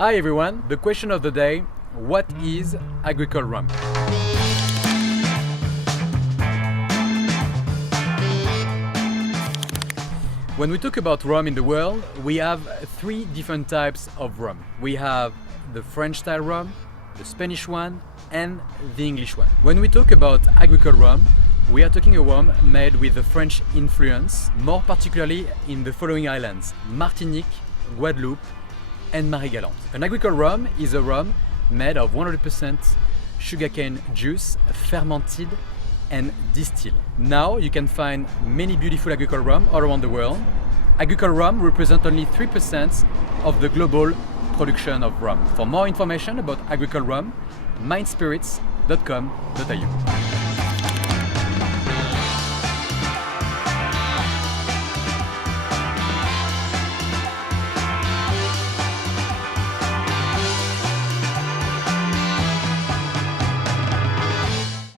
Hi everyone, the question of the day, what is agricole rum? When we talk about rum in the world, we have three different types of rum. We have the French style rum, the Spanish one, and the English one. When we talk about agricole rum, we are talking a rum made with the French influence, more particularly in the following islands: Martinique, Guadeloupe, and Marie-Galante. An agricole rum is a rum made of 100% sugarcane juice, fermented and distilled. Now you can find many beautiful agricole rum all around the world. Agricole rum represents only 3% of the global production of rum. For more information about agricole rum, mindspirits.com.au.